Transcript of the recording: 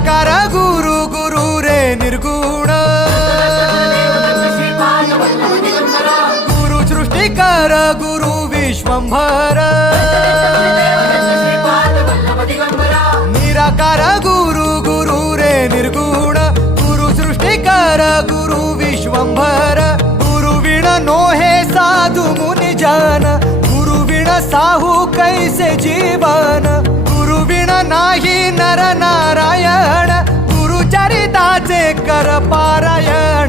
निराकार गुरु गुरु रे निर्गुण गुरु सृष्टिकर गुरु विश्वंभर निराकार गुरु गुरु रे निर्गुण गुरु सृष्टिकर गुरु विश्वंभर गुरु विण नोहे साधु मुनि जन गुरु विण साहू कैसे जीवन गुरु विण नाही नर नारायण गुरु चरिताचे कर पारायण